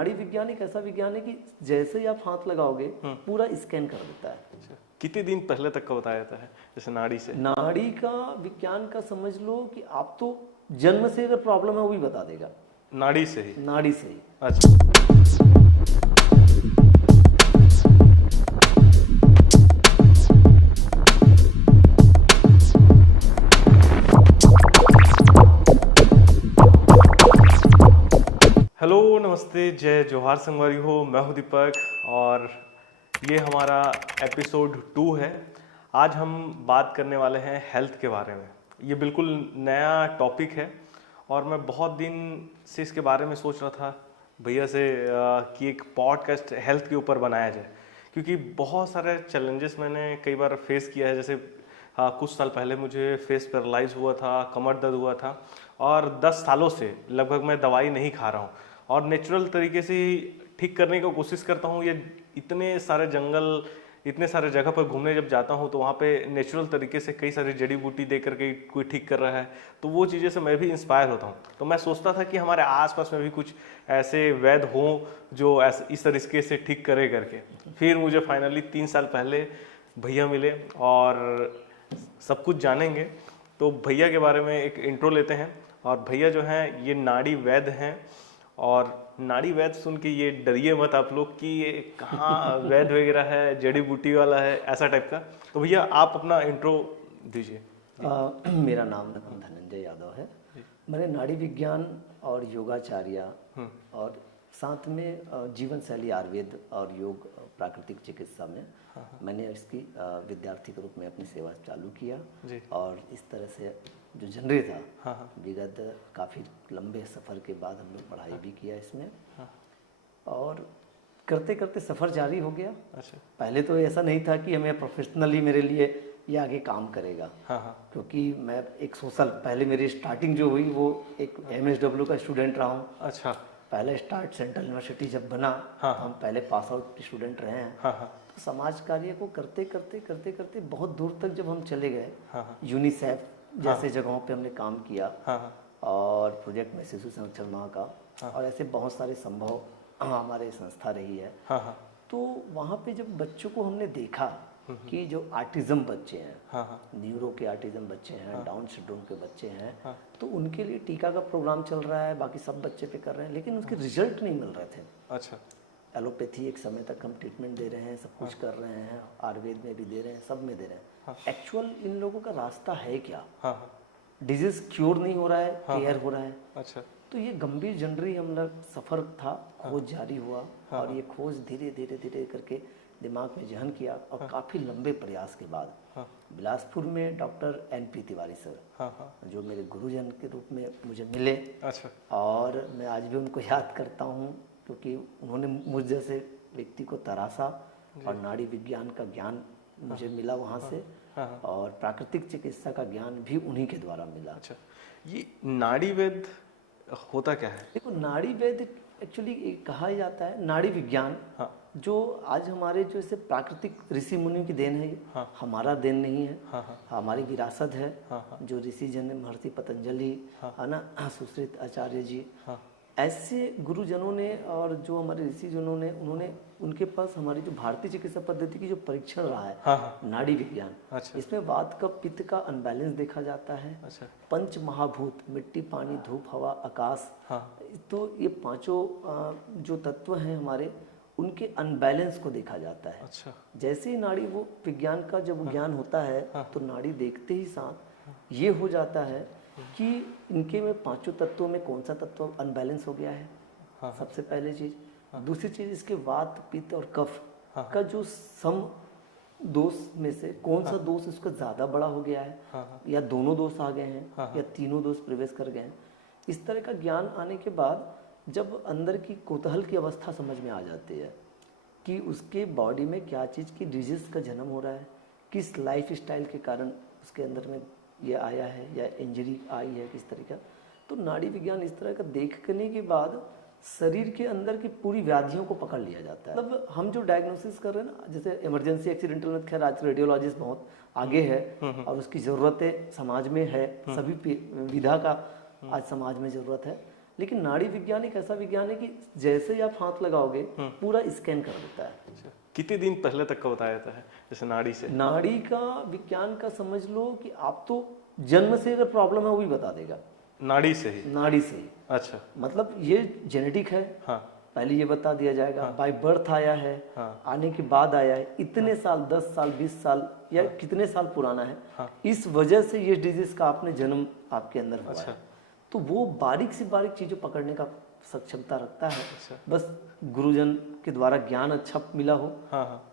नाड़ी विज्ञान एक ऐसा विज्ञान है कि जैसे ही आप हाथ लगाओगे पूरा स्कैन कर देता है। अच्छा, कितने दिन पहले तक का बताया जाता है जैसे नाड़ी से? नाड़ी का विज्ञान का समझ लो कि आप तो जन्म से अगर प्रॉब्लम है वो भी बता देगा, नाड़ी से ही? नाड़ी से ही। अच्छा। हेलो, नमस्ते, जय जोहार संगवारी हो। मैं हूं दीपक और ये हमारा एपिसोड 2 है। आज हम बात करने वाले हैं हेल्थ के बारे में। ये बिल्कुल नया टॉपिक है और मैं बहुत दिन से इसके बारे में सोच रहा था भैया से कि एक पॉडकास्ट हेल्थ के ऊपर बनाया जाए, क्योंकि बहुत सारे चैलेंजेस मैंने कई बार फेस किया है। जैसे कुछ साल पहले मुझे फेस पैरालाइज हुआ था, कमर दर्द हुआ था और 10 सालों से लगभग मैं दवाई नहीं खा रहा हूँ और नेचुरल तरीके से ही ठीक करने की कोशिश करता हूँ। ये इतने सारे जंगल, इतने सारे जगह पर घूमने जब जाता हूँ तो वहाँ पे नेचुरल तरीके से कई सारी जड़ी बूटी दे करके कोई ठीक कर रहा है, तो वो चीज़ें से मैं भी इंस्पायर होता हूँ। तो मैं सोचता था कि हमारे आसपास में भी कुछ ऐसे वैद्य हों जो इस तरीके से ठीक करे करके। फिर मुझे फाइनली 3 साल पहले भैया मिले और सब कुछ जानेंगे। तो भैया के बारे में एक इंट्रो लेते हैं। और भैया जो हैं ये नाड़ी वैद्य हैं। और नाड़ी वैद्य सुन के ये डरिए मत आप लोग कि ये कहाँ वैद्य वगैरह है, जड़ी बूटी वाला है, ऐसा टाइप का। तो भैया आप अपना इंट्रो दीजिए। मेरा नाम धनंजय यादव है। मैंने नाड़ी विज्ञान और योगाचार्य और साथ में जीवन शैली आयुर्वेद और योग प्राकृतिक चिकित्सा में मैंने इसकी विद्यार्थी के रूप में अपनी सेवा चालू किया। और इस तरह से जो जनरे था विगत काफ़ी लंबे सफ़र के बाद हम लोग पढ़ाई भी किया इसमें। और करते करते सफ़र जारी हो गया। अच्छा। पहले तो ऐसा नहीं था कि हमें प्रोफेशनली मेरे लिए ये आगे काम करेगा। क्योंकि मैं 100 साल पहले मेरी स्टार्टिंग जो हुई वो एक MSW का स्टूडेंट रहा हूँ। अच्छा। पहले स्टार्ट सेंट्रल यूनिवर्सिटी जब बना हम पहले पास आउट स्टूडेंट रहे हैं। तो समाज कार्य को करते करते करते करते बहुत दूर तक जब हम चले गए, यूनिसेफ जैसे जगहों पे हमने काम किया और प्रोजेक्ट में शिशु संरक्षण माह का और ऐसे बहुत सारे संभव हमारे संस्था रही है। तो वहाँ पे जब बच्चों को हमने देखा कि जो आर्टिज्म बच्चे हैं, न्यूरो के आर्टिज्म बच्चे हैं, डाउन सिंड्रोम के बच्चे हैं, तो उनके लिए टीका का प्रोग्राम चल रहा है, बाकी सब बच्चे पे कर रहे हैं, लेकिन उसके रिजल्ट नहीं मिल रहे थे। अच्छा। एलोपैथी एक समय तक हम ट्रीटमेंट दे रहे हैं, सब कुछ कर रहे हैं, आयुर्वेद में भी दे रहे हैं, सब में दे रहे हैं। एक्चुअल इन लोगों का रास्ता है क्या? डिजीज क्योर नहीं हो रहा है, केयर हो रहा है। अच्छा। तो ये गंभीर जनरी हम लोग सफ़र था, खोज जारी हुआ और ये खोज धीरे धीरे धीरे करके दिमाग में जहन किया और काफ़ी लंबे प्रयास के बाद बिलासपुर में डॉक्टर NP तिवारी सर, जो मेरे गुरुजन के रूप में मुझे मिले। अच्छा। और मैं आज भी उनको याद करता हूँ क्योंकि उन्होंने मुझ जैसे व्यक्ति को तराशा और नाड़ी विज्ञान का ज्ञान मुझे मिला वहाँ से और प्राकृतिक चिकित्सा का ज्ञान भी उन्हीं के द्वारा मिला। अच्छा। ये नाड़ी वैद्य होता क्या है? देखो, नाड़ी वैद्य एक्चुअली कहा जाता है नाड़ी विज्ञान जो आज हमारे जो इसे प्राकृतिक ऋषि मुनियों की देन है, हमारा देन नहीं है, हमारी विरासत है। जो ऋषि जन महर्षि पतंजलि है ना, सुश्रुत आचार्य जी, ऐसे गुरुजनों ने और जो हमारे ऋषि जनों ने, उन्होंने उनके पास हमारी जो भारतीय चिकित्सा पद्धति की जो परीक्षण रहा है नाड़ी विज्ञान। अच्छा। इसमें वात का पित्त का अनबैलेंस देखा जाता है। अच्छा। पंच महाभूत मिट्टी, पानी, धूप, हवा, आकाश, तो ये पांचों जो तत्व हैं हमारे, उनके अनबैलेंस को देखा जाता है। अच्छा। जैसे ही नाड़ी वो विज्ञान का जब ज्ञान होता है तो नाड़ी देखते ही साथ ये हो जाता है कि इनके में पांचों तत्वों में कौन सा तत्व अनबैलेंस हो गया है। सबसे पहले चीज। दूसरी चीज, इसके वात, पित्त और कफ का जो सम दोष में से कौन सा दोष इसका ज्यादा बड़ा हो गया है, या दोनों दोष आ गए हैं, या तीनों दोष प्रवेश कर गए हैं। इस तरह का ज्ञान आने के बाद जब अंदर की कौतूहल की अवस्था समझ में आ जाती है कि उसके बॉडी में क्या चीज़ की डिजीज का जन्म हो रहा है, किस लाइफ स्टाइल के कारण उसके अंदर में ये आया है या इंजरी आई है, किस तरीका। तो नाड़ी विज्ञान इस तरह का देखने के बाद शरीर के अंदर की पूरी व्याधियों को पकड़ लिया जाता है। मतलब हम जो डायग्नोसिस कर रहे हैं ना, जैसे इमरजेंसी एक्सीडेंटल में, खैर आज रेडियोलॉजिस्ट बहुत आगे है और उसकी ज़रूरतें समाज में है, सभी विधा का आज समाज में ज़रूरत है। लेकिन नाड़ी विज्ञान एक ऐसा विज्ञान है कि जैसे ही आप हाथ लगाओगे पूरा स्कैन कर देता है। अच्छा, कितने दिन पहले तक का बताया जाता है जैसे नाड़ी से? नाड़ी का विज्ञान का समझ लो कि आप तो जन्म से अगर प्रॉब्लम है वो भी बता देगा, नाड़ी से ही? नाड़ी से ही। अच्छा, मतलब ये जेनेटिक है, हाँ, पहले ये बता दिया जाएगा, बाय बर्थ आया है, आने के बाद आया है, इतने साल 10 साल 20 साल या कितने साल पुराना है, इस वजह से ये डिजीज का आपने जन्म आपके अंदर हुआ है। तो वो बारीक से बारीक चीज़ों पकड़ने का सक्षमता रखता है। बस गुरुजन के द्वारा ज्ञान अच्छा मिला हो,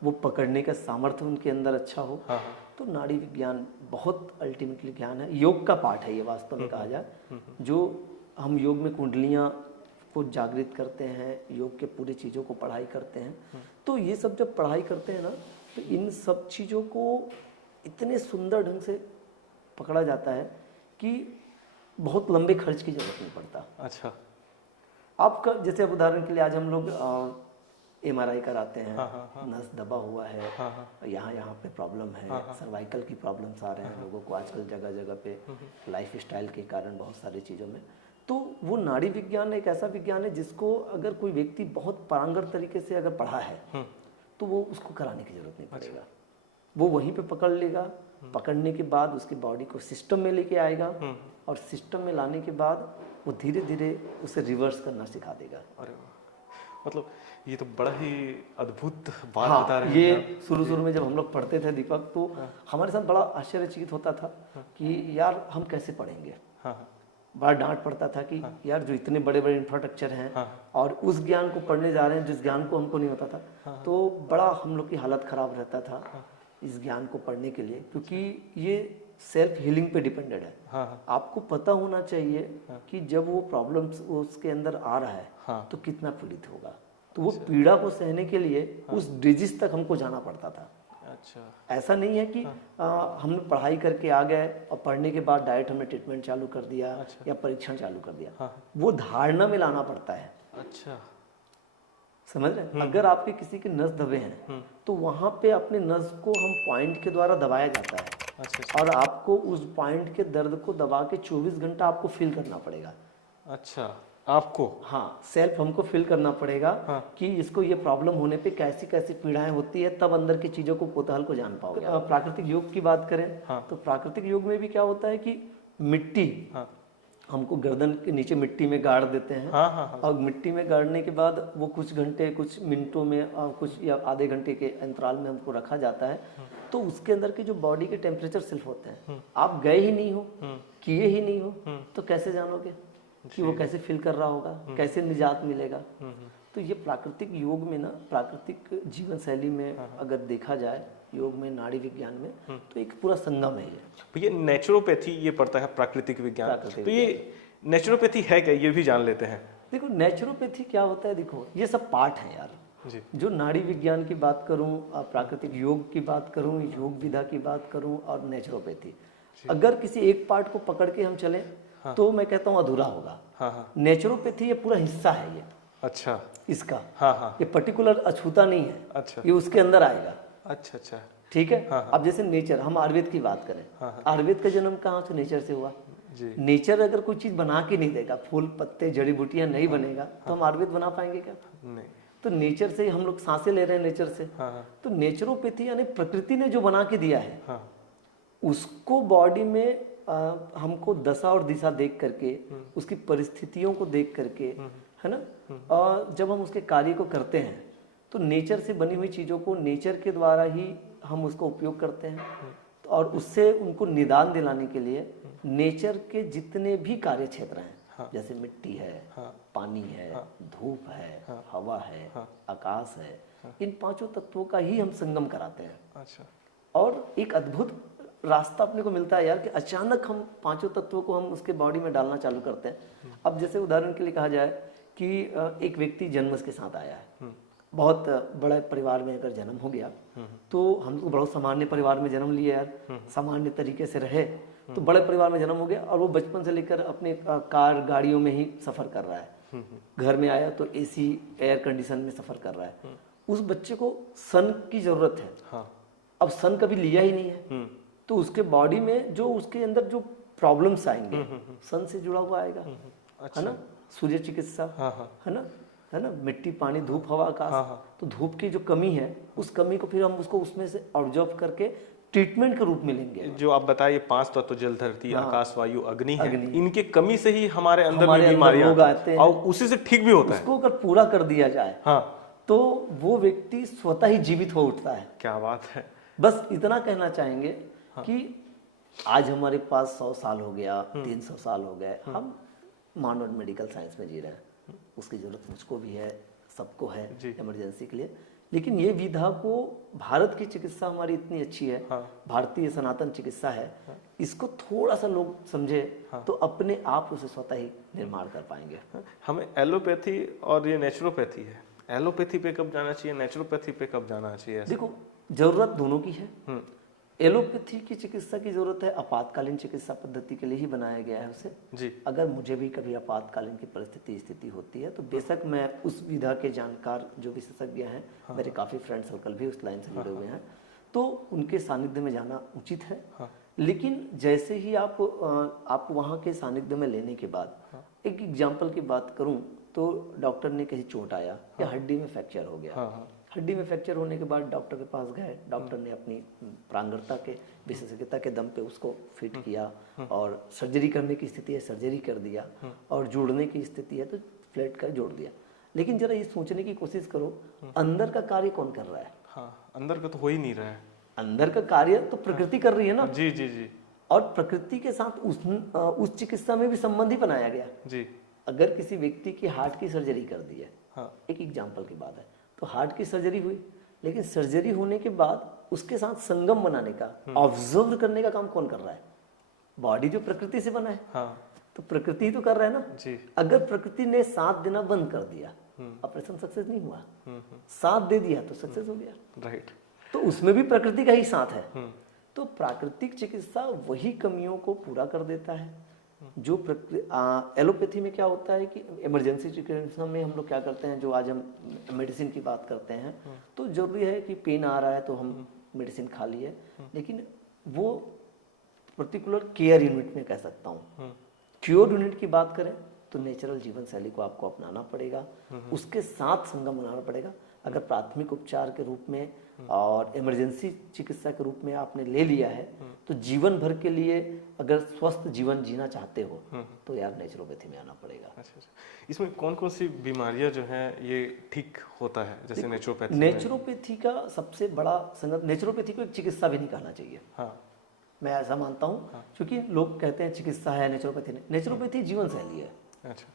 वो पकड़ने का सामर्थ्य उनके अंदर अच्छा हो, तो नाड़ी विज्ञान बहुत अल्टीमेटली ज्ञान है, योग का पार्ट है ये वास्तव में कहा जाए। जो हम योग में कुंडलियाँ को जागृत करते हैं, योग के पूरी चीज़ों को पढ़ाई करते हैं, तो ये सब जब पढ़ाई करते हैं ना, तो इन सब चीज़ों को इतने सुंदर ढंग से पकड़ा जाता है कि बहुत लंबे खर्च की जरूरत नहीं पड़ता। अच्छा, आपका जैसे अब उदाहरण के लिए आज हम लोग MRI कराते हैं, नस दबा हुआ है, यहाँ पे प्रॉब्लम है, सर्वाइकल की प्रॉब्लम्स आ रहे हैं लोगों को आजकल जगह जगह पे लाइफ स्टाइल के कारण बहुत सारी चीज़ों में। तो वो नाड़ी विज्ञान एक ऐसा विज्ञान है जिसको अगर कोई व्यक्ति बहुत पारंगत तरीके से अगर पढ़ा है तो वो उसको कराने की जरूरत नहीं पड़ेगा, वो वहीं पे पकड़ लेगा, पकड़ने के बाद उसकी बॉडी को सिस्टम में लेके आएगा और सिस्टम में लाने के बाद वो धीरे धीरे उसे रिवर्स करना सिखा देगा। अरे मतलब ये तो बड़ा ही अद्भुत बात बता रहे हैं। ये शुरू में जब हम लोग पढ़ते थे दीपक, तो हमारे साथ बड़ा आश्चर्यचकित होता था कि यार हम कैसे पढ़ेंगे। बड़ा डांट पड़ता था कि यार जो इतने बड़े बड़े इंफ्रास्ट्रक्चर हैं और उस ज्ञान को पढ़ने जा रहे हैं जिस ज्ञान को हमको नहीं होता था, तो बड़ा हम लोग की हालत खराब रहता था इस ज्ञान को पढ़ने के लिए, क्योंकि ये सेल्फ हीलिंग पे डिपेंडेड है। आपको पता होना चाहिए कि जब वो प्रॉब्लम्स उसके अंदर आ रहा है तो कितना पीड़ित होगा, तो वो पीड़ा को सहने के लिए उस डिजीज तक हमको जाना पड़ता था। अच्छा, ऐसा नहीं है कि हमने पढ़ाई करके आ गए और पढ़ने के बाद डायरेक्ट हमने ट्रीटमेंट चालू कर दिया या परीक्षण चालू कर दिया, वो धारणा में लाना पड़ता है। अच्छा, समझ रहे? अगर आपके किसी के नस दबे हैं तो वहां पे अपने नस को हम पॉइंट के द्वारा दबाया जाता है। अच्छा, और आपको उस पॉइंट के दर्द को दबा के 24 घंटा आपको फील करना पड़ेगा। अच्छा, आपको? हाँ, सेल्फ हमको फील करना पड़ेगा कि इसको ये प्रॉब्लम होने पे कैसी कैसी पीड़ाएं होती है, तब अंदर की चीजों को कोतहल को जान पाओगे। प्राकृतिक योग की बात करें तो प्राकृतिक योग में भी क्या होता है कि मिट्टी हमको गर्दन के नीचे मिट्टी में गाड़ देते हैं और मिट्टी में गाड़ने के बाद वो कुछ घंटे कुछ मिनटों में और कुछ या आधे घंटे के अंतराल में हमको रखा जाता है। तो उसके अंदर के जो बॉडी के टेम्परेचर सिर्फ होते हैं, आप गए ही नहीं हो, किए ही नहीं हो, तो कैसे जानोगे कि वो कैसे फील कर रहा होगा, कैसे निजात मिलेगा। तो ये प्राकृतिक योग में ना, प्राकृतिक जीवन शैली में अगर देखा जाए योग में, नाड़ी विज्ञान में, तो एक पूरा संगम है ये। ये नेचुरोपैथी ये पढ़ता है प्राकृतिक विज्ञान, तो ये नेचुरोपैथी है क्या, ये भी जान लेते हैं। देखो नेचुरोपैथी क्या होता है, देखो ये सब पार्ट है यार जी। जो नाड़ी विज्ञान की बात करूं, प्राकृतिक योग की बात करूं, योग विधा की बात करूं और नेचुरोपैथी, अगर किसी एक पार्ट को पकड़ के हम चलें तो मैं कहता हूँ अधूरा होगा। नेचुरोपैथी ये पूरा हिस्सा है ये। अच्छा, इसका ये पर्टिकुलर अछूता नहीं है। अच्छा, ये उसके अंदर आएगा। अच्छा अच्छा, ठीक है। अब जैसे नेचर, हम आयुर्वेद की बात करें, आयुर्वेद का जन्म कहाँ से? नेचर से हुआ जी। नेचर अगर कोई चीज बना के नहीं देगा, फूल पत्ते जड़ी बूटियां नहीं बनेगा तो हम आयुर्वेद बना पाएंगे क्या? नहीं। तो नेचर से हम लोग सांसें ले रहे हैं नेचर से। तो नेचुरोपैथी यानी प्रकृति ने जो बना के दिया है उसको बॉडी में हमको दशा और दिशा देख करके, उसकी परिस्थितियों को देख करके, है ना, और जब हम उसके कार्य को करते हैं तो नेचर से बनी हुई चीज़ों को नेचर के द्वारा ही हम उसको उपयोग करते हैं। और उससे उनको निदान दिलाने के लिए नेचर के जितने भी कार्य क्षेत्र हैं, जैसे मिट्टी है, पानी है, धूप है, हवा है, आकाश है, इन पांचों तत्वों का ही हम संगम कराते हैं। अच्छा। और एक अद्भुत रास्ता अपने को मिलता है यार कि अचानक हम पांचों तत्वों को हम उसके बॉडी में डालना चालू करते हैं। अब जैसे उदाहरण के लिए कहा जाए कि एक व्यक्ति जन्म के साथ आया है, बहुत बड़े परिवार में अगर जन्म हो गया तो हम तो बहुत सामान्य परिवार में जन्म लिए यार, सामान्य तरीके से रहे, तो बड़े परिवार में जन्म हो गया और वो बचपन से लेकर अपने कार गाड़ियों में ही सफर कर रहा है। घर में आया तो एसी एयर कंडीशन में सफर कर रहा है। उस बच्चे को सन की जरूरत है। अब सन कभी लिया ही नहीं है तो उसके बॉडी में जो उसके अंदर जो प्रॉब्लम्स आएंगे सन से जुड़ा हुआ आएगा। है ना। सूर्य चिकित्सा, है ना, मिट्टी पानी धूप हवा आकाश। तो धूप की जो कमी है उस कमी को फिर हम उसको उसमें से ऑब्जर्व करके ट्रीटमेंट के रूप में लेंगे। जो आप बताइए 5 तत्व जल धरती आकाश वायु अग्नि है, इनके कमी से ही हमारे अंदर में बीमारियां आती हैं और उसी से ठीक भी होता है। उसको अगर पूरा कर दिया जाए तो वो व्यक्ति स्वतः ही जीवित हो उठता है। क्या बात है। बस इतना कहना चाहेंगे कि आज हमारे पास 100 साल हो गया, 300 साल हो गए, हम मानव मेडिकल साइंस में जी रहे हैं। उसकी जरूरत मुझको भी है, सबको है इमरजेंसी के लिए। लेकिन ये विधा को, भारत की चिकित्सा हमारी इतनी अच्छी है, भारतीय सनातन चिकित्सा है, इसको थोड़ा सा लोग समझे तो अपने आप उसे स्वतः ही निर्माण कर पाएंगे। हमें एलोपैथी और ये नेचुरोपैथी है, एलोपैथी पे कब जाना चाहिए, नेचुरोपैथी पे कब जाना चाहिए? देखो, जरूरत दोनों की है। एलोपैथी की चिकित्सा की जरूरत है, आपातकालीन चिकित्सा पद्धति के लिए ही बनाया गया है उसे जी। अगर मुझे भी कभी आपातकालीन की स्थिति होती है तो बेशक मैं उस विधा के जानकार जो विशेषज्ञ हैं, मेरे काफ़ी फ्रेंड सर्कल भी उस लाइन से जुड़े हुए हैं, तो उनके सानिध्य में जाना उचित है। लेकिन जैसे ही आप वहाँ के सानिध्य में लेने के बाद, एक एग्जाम्पल की बात करूँ तो डॉक्टर ने कहीं चोट आया या हड्डी में फ्रैक्चर हो गया, हड्डी में फ्रैक्चर होने के बाद डॉक्टर के पास गए, डॉक्टर ने अपनी प्रांगणता के विशेषज्ञता के दम पे उसको फिट किया और सर्जरी करने की स्थिति है सर्जरी कर दिया और जोड़ने की स्थिति है तो फ्लैट कर जोड़ दिया। लेकिन जरा ये सोचने की कोशिश करो, अंदर का कार्य कौन कर रहा है? अंदर का तो हो ही नहीं रहा है। अंदर का कार्य तो प्रकृति कर रही है ना। जी जी जी। और प्रकृति के साथ उस चिकित्सा में भी संबंध ही बनाया गया जी। अगर किसी व्यक्ति की हार्ट की सर्जरी कर दी है, एक एग्जाम्पल की बात है, तो हार्ट की सर्जरी हुई, लेकिन सर्जरी होने के बाद उसके साथ संगम बनाने का, ऑब्जर्व करने का काम कौन कर रहा है? बॉडी जो प्रकृति से बना है, तो प्रकृति तो कर रहा है ना जी। अगर प्रकृति ने साथ देना बंद कर दिया, ऑपरेशन सक्सेस नहीं हुआ, साथ दे दिया तो सक्सेस हो गया, राइट। तो उसमें भी प्रकृति का ही साथ है। तो प्राकृतिक चिकित्सा वही कमियों को पूरा कर देता है जो एलोपैथी में क्या होता है कि इमरजेंसी चिकित्सा में हम लोग क्या करते हैं, जो आज हम मेडिसिन की बात करते हैं, तो जरूरी है कि पेन आ रहा है तो हम मेडिसिन खा लिए, लेकिन वो पर्टिकुलर केयर यूनिट में कह सकता हूँ। क्योर यूनिट की बात करें तो नेचुरल जीवन शैली को आपको अपनाना पड़ेगा, उसके साथ संगम बनाना पड़ेगा। अगर प्राथमिक उपचार के रूप में और इमरजेंसी चिकित्सा के रूप में आपने ले लिया है तो जीवन भर के लिए अगर स्वस्थ जीवन जीना चाहते हो तो यार नेचुरोपैथी में आना पड़ेगा। अच्छा। इसमें कौन कौन सी बीमारियां जो हैं ये ठीक होता है जैसे नेचुरोपैथी? नेचुरोपैथी का सबसे बड़ा संगत, नेचुरोपैथी को एक चिकित्सा भी नहीं कहना चाहिए। मैं ऐसा मानता हूँ, क्योंकि लोग कहते हैं चिकित्सा है नेचुरोपैथी नहीं, नेचुरोपैथी जीवन शैली है। अच्छा।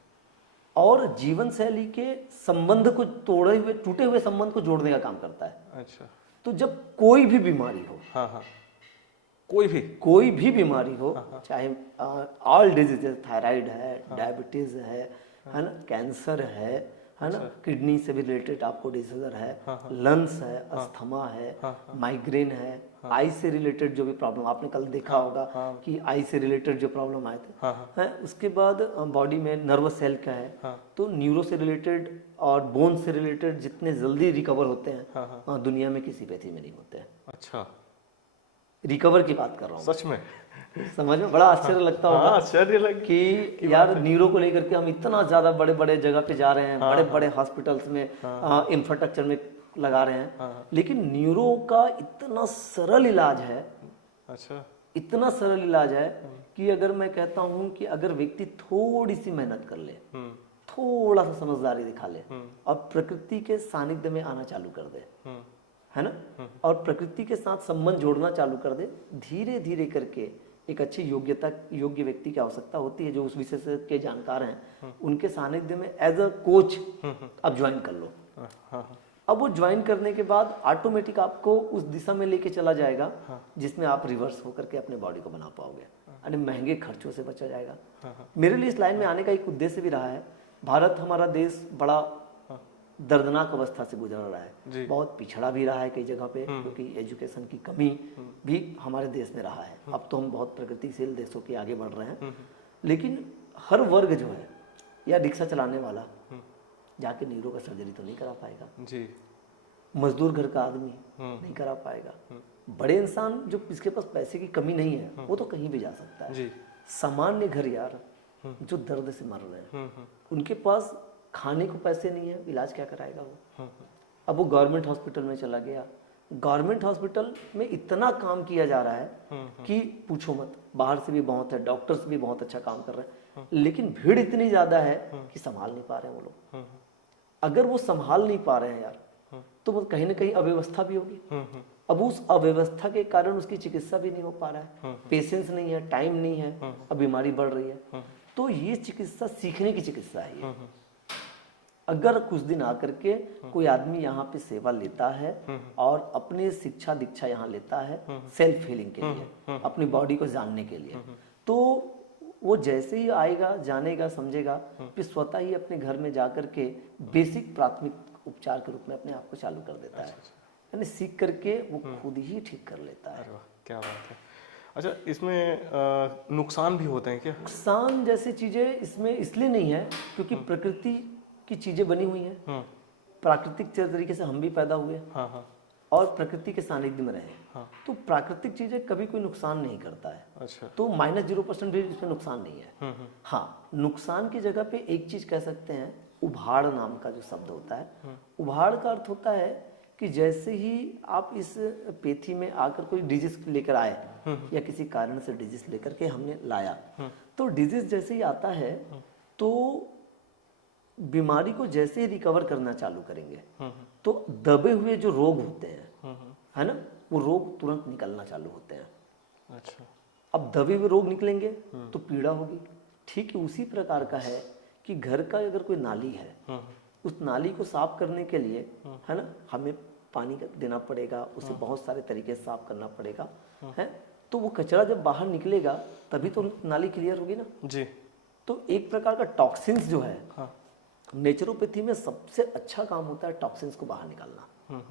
और जीवन शैली के संबंध को तोड़े हुए, टूटे हुए संबंध को जोड़ने का काम करता है। अच्छा। तो जब कोई भी बीमारी हो, कोई भी बीमारी हो, चाहे ऑल डिजीजेस, थायराइड है, डायबिटीज है ना, कैंसर है ना, किडनी से भी रिलेटेड आपको डिसीजर है, लंग्स है, अस्थमा है, माइग्रेन है, आई से रिलेटेड जो भी प्रॉब्लम आपने कल देखा होगा कि आई से रिलेटेड जो प्रॉब्लम आए थे है, उसके बाद बॉडी में नर्वस सेल का है, तो न्यूरो से रिलेटेड और बोन से रिलेटेड जितने जल्दी रिकवर होते हैं दुनिया में किसी पैथी में नहीं होते हैं। अच्छा, रिकवर की बात कर रहा हूँ। सच में? समझ में बड़ा आश्चर्य लगता होगा। आश्चर्य लग कि यार न्यूरो को लेकर के हम इतना ज्यादा बड़े बड़े जगह पे जा रहे हैं, बड़े बड़े हॉस्पिटल्स में इंफ्रास्ट्रक्चर में लगा रहे हैं, लेकिन न्यूरो का इतना सरल इलाज है। अच्छा। इतना सरल इलाज है कि अगर मैं कहता हूँ कि अगर व्यक्ति थोड़ी सी मेहनत कर ले, थोड़ा सा समझदारी दिखा ले और प्रकृति के सानिध्य में आना चालू कर दे, है ना, और प्रकृति के साथ संबंध जोड़ना चालू कर दे, धीरे धीरे करके एक अच्छी योग्य व्यक्ति की आवश्यकता होती है जो उस विषय से के जानकार हैं, उनके सानिध्य में एज अ कोच आप ज्वाइन कर लो। अब वो ज्वाइन करने के बाद ऑटोमेटिक आपको उस दिशा में लेके चला जाएगा जिसमें आप रिवर्स होकर के अपने बॉडी को बना पाओगे, यानी महंगे खर्चों से बचा जाएगा। मेरे लिए इस लाइन में आने का एक उद्देश्य भी रहा है। भारत हमारा देश बड़ा दर्दनाक अवस्था से गुजर रहा है, बहुत पिछड़ा भी रहा है कई जगह पे, क्योंकि एजुकेशन की कमी भी हमारे देश में रहा है। अब तो हम बहुत प्रगतिशील देशों के आगे बढ़ रहे हैं, लेकिन हर वर्ग जो है, या रिक्शा चलाने वाला जाके न्यूरो का सर्जरी तो नहीं करा पाएगा जी, मजदूर घर का आदमी नहीं करा पाएगा, बड़े इंसान जो जिसके पास पैसे की कमी नहीं है वो तो कहीं भी जा सकता है। सामान्य घर यार, जो दर्द से मर रहे हैं, उनके पास खाने को पैसे नहीं है, इलाज क्या कराएगा वो। अब वो गवर्नमेंट हॉस्पिटल में चला गया, गवर्नमेंट हॉस्पिटल में इतना काम किया जा रहा है कि पूछो मत, बाहर से भी बहुत है, डॉक्टर्स भी बहुत अच्छा काम कर रहे हैं, लेकिन भीड़ इतनी ज्यादा है कि संभाल नहीं पा रहे हैं वो लोग। अगर वो संभाल नहीं पा रहे हैं यार, तो वो कहीं ना कहीं अव्यवस्था भी होगी। अब उस अव्यवस्था के कारण उसकी चिकित्सा भी नहीं हो पा रहा है, पेशेंस नहीं है, टाइम नहीं है, अब बीमारी बढ़ रही है। तो ये चिकित्सा सीखने की चिकित्सा है ये। अगर कुछ दिन आकर के कोई आदमी यहाँ पे सेवा लेता है और अपनी शिक्षा दीक्षा यहाँ लेता है सेल्फ हीलिंग के लिए, अपनी बॉडी को जानने के लिए, तो वो जैसे ही आएगा, जानेगा, समझेगा, फिर स्वतः ही अपने घर में जाकर के बेसिक प्राथमिक उपचार के रूप में अपने आप को चालू कर देता है। यानी सीख करके वो खुद ही ठीक कर लेता है। क्या बात है। अच्छा, इसमें नुकसान भी होते हैं क्या? नुकसान जैसी चीजें इसमें इसलिए नहीं है क्योंकि प्रकृति की चीजें बनी हुई हैं, प्राकृतिक तरीके से हम भी पैदा हुए और प्रकृति के सानिध्य में रहे, तो प्राकृतिक चीजें कभी कोई नुकसान नहीं करता है। अच्छा। तो -0% भी इसमें नुकसान नहीं है। हाँ, नुकसान की जगह पे एक चीज कह सकते हैं, उभाड़ नाम का जो शब्द होता है, उभाड़ का अर्थ होता है कि जैसे ही आप इस पेथी में आकर कोई डिजीज लेकर आए या किसी कारण से डिजीज लेकर के हमने लाया, तो डिजीज जैसे ही आता है तो बीमारी को जैसे ही रिकवर करना चालू करेंगे तो दबे हुए जो रोग होते हैं, है ना, वो रोग तुरंत निकलना चालू होते हैं। अच्छा। अब दबे हुए रोग निकलेंगे तो पीड़ा होगी। ठीक उसी प्रकार का है कि घर का अगर कोई नाली है, उस नाली को साफ करने के लिए, है ना, हमें पानी देना पड़ेगा, उसे बहुत सारे तरीके से साफ करना पड़ेगा, है। तो वो कचरा जब बाहर निकलेगा तभी तो नाली क्लियर होगी ना जी। तो एक प्रकार का टॉक्सिन्स जो है, नेचुरोपैथी में सबसे अच्छा काम होता है टॉक्सिन्स को बाहर निकालना।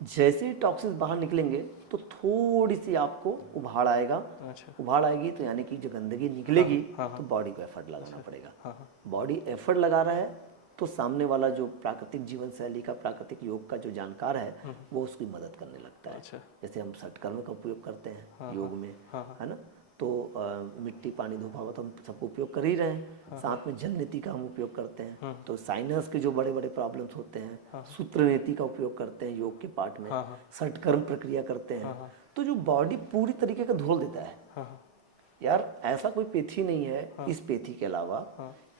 जैसे ही टॉक्सिन्स बाहर निकलेंगे तो थोड़ी सी आपको उभाड़ आएगा। अच्छा। उभाड़ आएगी तो यानी कि जो गंदगी निकलेगी तो बॉडी को एफर्ट लगाना पड़ेगा। बॉडी एफर्ट लगा रहा है तो सामने वाला जो प्राकृतिक जीवन शैली का, प्राकृतिक योग का जो जानकार है वो उसकी मदद करने लगता है। अच्छा। जैसे हम षटकर्म का उपयोग करते हैं योग में, है ना, तो मिट्टी पानी धूप हवा तो हम सबको उपयोग कर ही रहे हैं। साथ में जल नीति का हम उपयोग करते हैं। तो साइनस के जो बड़े बड़े प्रॉब्लम्स होते हैं, सूत्र नीति का उपयोग करते हैं योग के पार्ट में, षटकर्म प्रक्रिया करते हैं। तो जो बॉडी पूरी तरीके का धोल देता है यार। ऐसा कोई पेथी नहीं है इस पेथी के अलावा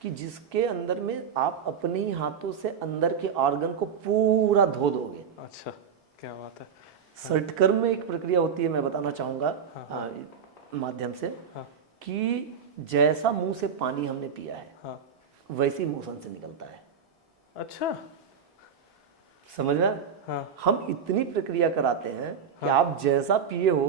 कि जिसके अंदर में आप अपने ही हाथों से अंदर के ऑर्गन को पूरा धो दोगे। अच्छा, क्या बात है। षटकर्म में एक प्रक्रिया होती है, मैं बताना चाहूंगा माध्यम से, कि जैसा मुंह से पानी हमने पिया है वैसी मोशन से निकलता है। अच्छा, समझ में? हम इतनी प्रक्रिया कराते हैं कि आप जैसा पिए हो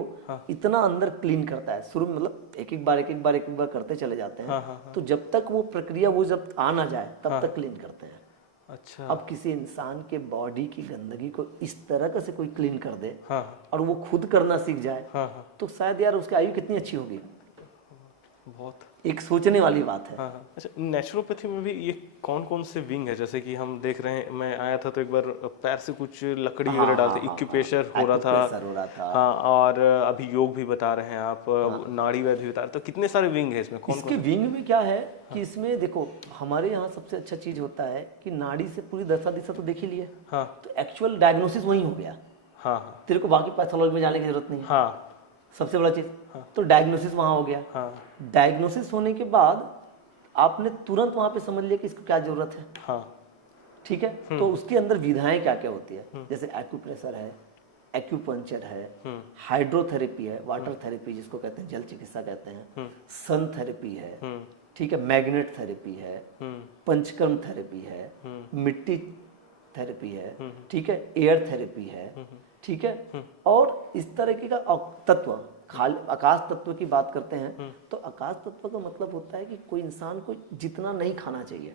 इतना अंदर क्लीन करता है। शुरू में मतलब एक एक बार करते चले जाते हैं। तो जब तक वो प्रक्रिया वो जब आ ना जाए तब तक क्लीन करते हैं। अच्छा। अब किसी इंसान के बॉडी की गंदगी को इस तरह का से कोई क्लीन कर दे और वो खुद करना सीख जाए तो शायद यार उसकी आयु कितनी अच्छी होगी। बहुत एक सोचने वाली बात है। अच्छा, नेचुरोपैथी में भी ये कौन कौन से विंग है? जैसे कि हम देख रहे हैं, मैं आया था तो एक बार पैर से कुछ लकड़ी वगैरह डालते, इक्यूप्रेशर हो रहा था। हाँ, और अभी योग भी बता रहे हैं आप, नाड़ी वैद्य भी बता रहे हैं। तो कितने सारे विंग है इसमें? कौन इसके विंग में क्या है कि इसमें देखो, हमारे यहाँ सबसे अच्छा चीज होता है कि नाड़ी से पूरी दशा दिशा तो देख ही लिया, तो एक्चुअल डायग्नोसिस वही हो गया। तेरे को बाकी पैथोलॉजी में जाने की जरूरत नहीं। सबसे बड़ा चीज तो डायग्नोसिस वहां हो गया। डायग्नोसिस होने के बाद आपने तुरंत वहां पे समझ लिया कि इसको क्या जरूरत है। ठीक है। तो उसके अंदर विधाएं क्या क्या होती है, जैसे एक्यूप्रेशर है, एक्यूपंक्चर है, हाइड्रोथेरेपी है, वाटर थेरेपी जिसको कहते हैं जल चिकित्सा कहते हैं, सन थेरेपी है, ठीक है, मैग्नेट थेरेपी है, पंचकर्म थेरेपी है, मिट्टी थेरेपी है, ठीक है, एयर थेरेपी है, ठीक है। और इस तरीके का तत्व, खाली आकाश तत्व की बात करते हैं तो आकाश तत्व का मतलब होता है कि कोई इंसान को जितना नहीं खाना चाहिए,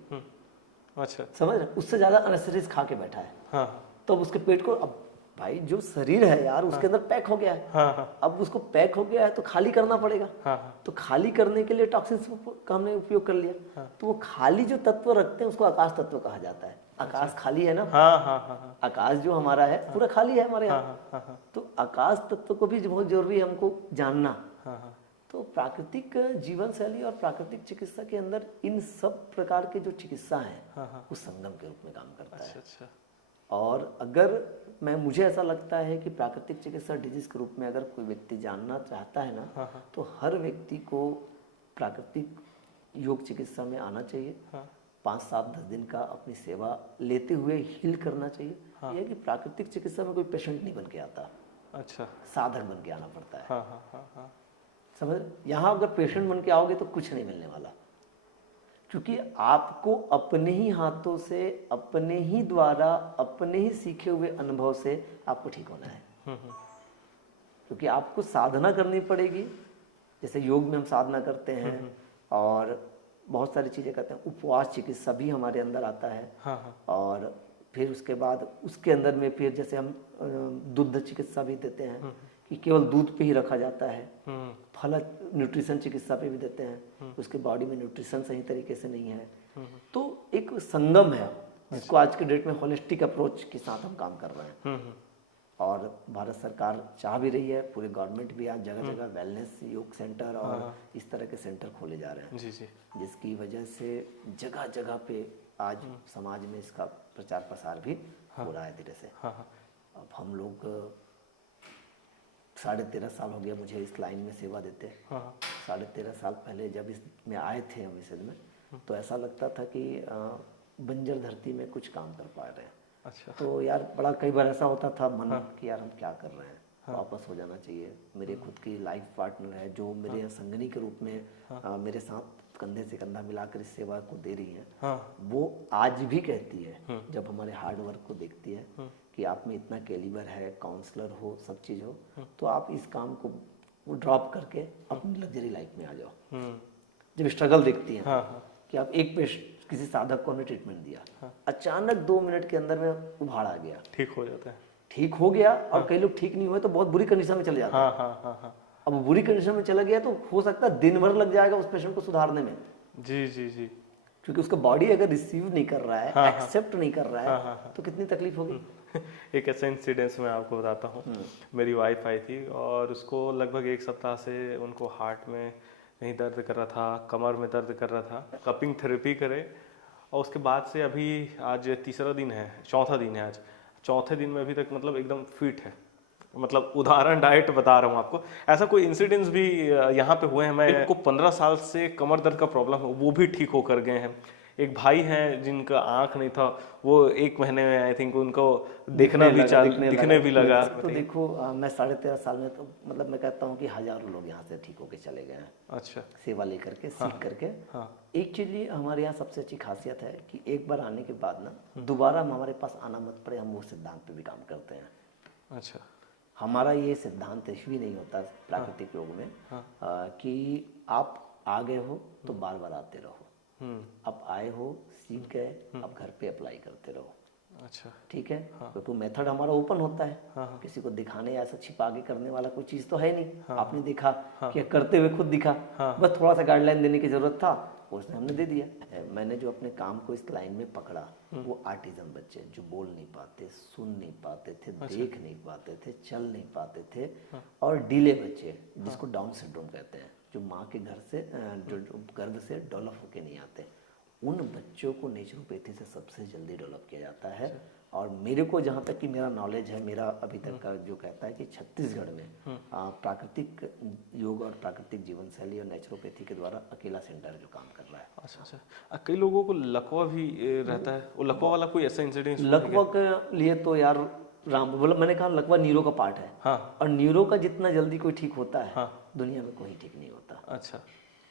अच्छा, समझ रहे, उससे ज्यादा अननेसेसरी खा के बैठा है, तो उसके पेट को, अब भाई जो शरीर है यार उसके अंदर पैक हो गया है, अब उसको पैक हो गया है तो खाली करना पड़ेगा। तो खाली करने के लिए टॉक्सिन्स का हमने उपयोग कर लिया। तो वो खाली जो तत्व रखते हैं उसको आकाश तत्व कहा जाता है। आकाश खाली है ना, आकाश जो हमारा है पूरा खाली है हमारे यहाँ। तो आकाश तत्व को भी बहुत जरूरी है हमको जानना। तो तो प्राकृतिक जीवन शैली और प्राकृतिक चिकित्सा के अंदर इन सब प्रकार के जो चिकित्सा हैं वो संगम के रूप में काम करता है। अच्छा। और अगर मुझे ऐसा लगता है कि प्राकृतिक चिकित्सा डिजीज के रूप में अगर कोई व्यक्ति जानना चाहता है ना, तो हर व्यक्ति को प्राकृतिक योग चिकित्सा में आना चाहिए। 5, 7, 10 दिन का अपनी सेवा लेते हुए हील करना चाहिए। यह है कि प्राकृतिक चिकित्सा में कोई पेशेंट नहीं बन के आता, अच्छा, साधक बन के आना पड़ता है। हाँ। समझ, यहाँ अगर पेशेंट बन के आओगे तो कुछ नहीं मिलने वाला, क्योंकि आपको अपने ही हाथों से, अपने ही द्वारा, अपने ही सीखे हुए अनुभव से आपको ठीक होना है। क्योंकि आपको साधना करनी पड़ेगी, जैसे योग में हम साधना करते हैं और बहुत सारी चीज़ें करते हैं। उपवास चिकित्सा भी हमारे अंदर आता है। और फिर उसके बाद उसके अंदर में फिर जैसे हम दुग्ध चिकित्सा भी देते हैं कि केवल दूध पे ही रखा जाता है। फल न्यूट्रिशन चिकित्सा पे भी देते हैं, उसके बॉडी में न्यूट्रिशन सही तरीके से नहीं है। तो एक संगम है जिसको आज के डेट में होलिस्टिक अप्रोच के साथ हम काम कर रहे हैं। और भारत सरकार चाह भी रही है, पूरे गवर्नमेंट भी आज जगह जगह वेलनेस योग सेंटर और इस तरह के सेंटर खोले जा रहे हैं। जी। जिसकी वजह से जगह जगह पे आज समाज में इसका प्रचार प्रसार भी हो रहा है धीरे से। अब हम लोग 13.5 साल हो गया मुझे इस लाइन में सेवा देते। 13.5 साल पहले जब इसमें आए थे हम इस में, तो ऐसा लगता था कि बंजर धरती में कुछ काम कर पा रहे हैं। अच्छा। तो यार बड़ा कई बार ऐसा होता था मन कि यार हम क्या कर रहे हैं, वापस हो जाना चाहिए। मेरे खुद की लाइफ पार्टनर है जो मेरे संगनी के रूप में मेरे साथ कंधे से कंधा मिलाकर इस सेवा को दे रही है। वो आज भी कहती है जब हमारे हार्ड वर्क को देखती है कि आप में इतना कैलिबर है, काउंसलर हो, सब चीज़ हो, तो आप इस काम को ड्रॉप करके अपनी लग्जरी लाइफ में आ जाओ। जब स्ट्रगल देखती है कि आप एक पेश किसी साधक को हमने ट्रीटमेंट दिया, अचानक 2 मिनट के अंदर में उभाड़ आ गया, ठीक हो जाता है, ठीक हो गया। और कई लोग ठीक नहीं हुए तो बहुत बुरी कंडीशन में चले जाते हैं। अब बुरी कंडीशन में चला गया तो हो सकता है दिन भर लग जाएगा उस पेशेंट को सुधारने में। जी। क्योंकि उसका बॉडी अगर रिसीव नहीं कर रहा है, एक्सेप्ट नहीं कर रहा है, तो कितनी तकलीफ होगी। एक ऐसा इंसिडेंस मैं आपको बताता हूँ। मेरी वाइफ आई थी और उसको लगभग 1 सप्ताह से उनको हार्ट में कहीं दर्द कर रहा था, कमर में दर्द कर रहा था। कपिंग थेरेपी करे और उसके बाद से अभी आज 3रा दिन है, 4था दिन है आज। 4थे दिन में अभी तक मतलब एकदम फिट है। मतलब उदाहरण डाइट बता रहा हूँ आपको। ऐसा कोई इंसिडेंट्स भी यहाँ पे हुए हैं। मैं को 15 साल से कमर दर्द का प्रॉब्लम है, वो भी ठीक होकर गए हैं। एक भाई हैं जिनका आंख नहीं था, वो 1 महीने में आई थिंक उनको दिखने भी लगा। तो देखो मैं 13.5 साल में तो मतलब मैं कहता हूँ कि हजारों लोग यहाँ से ठीक होके चले गए हैं। अच्छा। सेवा लेकर के, सीख करके। एक चीज हमारे यहाँ सबसे अच्छी खासियत है कि एक बार आने के बाद ना दोबारा हमारे पास आना मत पड़े। हम वो सिद्धांत पे भी काम करते हैं। अच्छा। हमारा ये सिद्धांत भी नहीं होता प्राकृतिक योग में कि आप आ गए हो तो बार बार आते रहो। आप आए हो, सीख गए, अब घर पे अप्लाई करते रहो। अच्छा, ठीक है। क्योंकि मेथड हमारा ओपन होता है। किसी को दिखाने या ऐसा छिपा के करने वाला कोई चीज तो है नहीं। आपने देखा कि करते हुए खुद दिखा, बस थोड़ा सा गाइडलाइन देने की जरूरत था, उसने हमने दे दिया। मैंने जो अपने काम को इस लाइन में पकड़ा वो आर्टिजन बच्चे जो बोल नहीं पाते, सुन नहीं पाते थे, देख नहीं पाते थे, चल नहीं पाते थे, और डीले बच्चे जिसको डाउन सिंड्रोम कहते हैं, जो माँ के घर से जो गर्भ से डेवलप होके नहीं आते, उन बच्चों को नेचुरोपैथी से सबसे जल्दी डेवलप किया जाता है। और मेरे को जहाँ तक कि मेरा नॉलेज है, मेरा अभी तक का जो कहता है कि छत्तीसगढ़ में प्राकृतिक योग और प्राकृतिक जीवन शैली और नेचुरोपैथी के द्वारा अकेला सेंटर है जो काम कर रहा है। अच्छा। कई लोगों को लकवा भी रहता है, वो लकवा वाला कोई ऐसा इंसिडेंट? लकवा के लिए तो यार मतलब मैंने कहा लकवा न्यूरो का पार्ट है। और न्यूरो का जितना जल्दी कोई ठीक होता है दुनिया में कोई ठीक नहीं होता। अच्छा,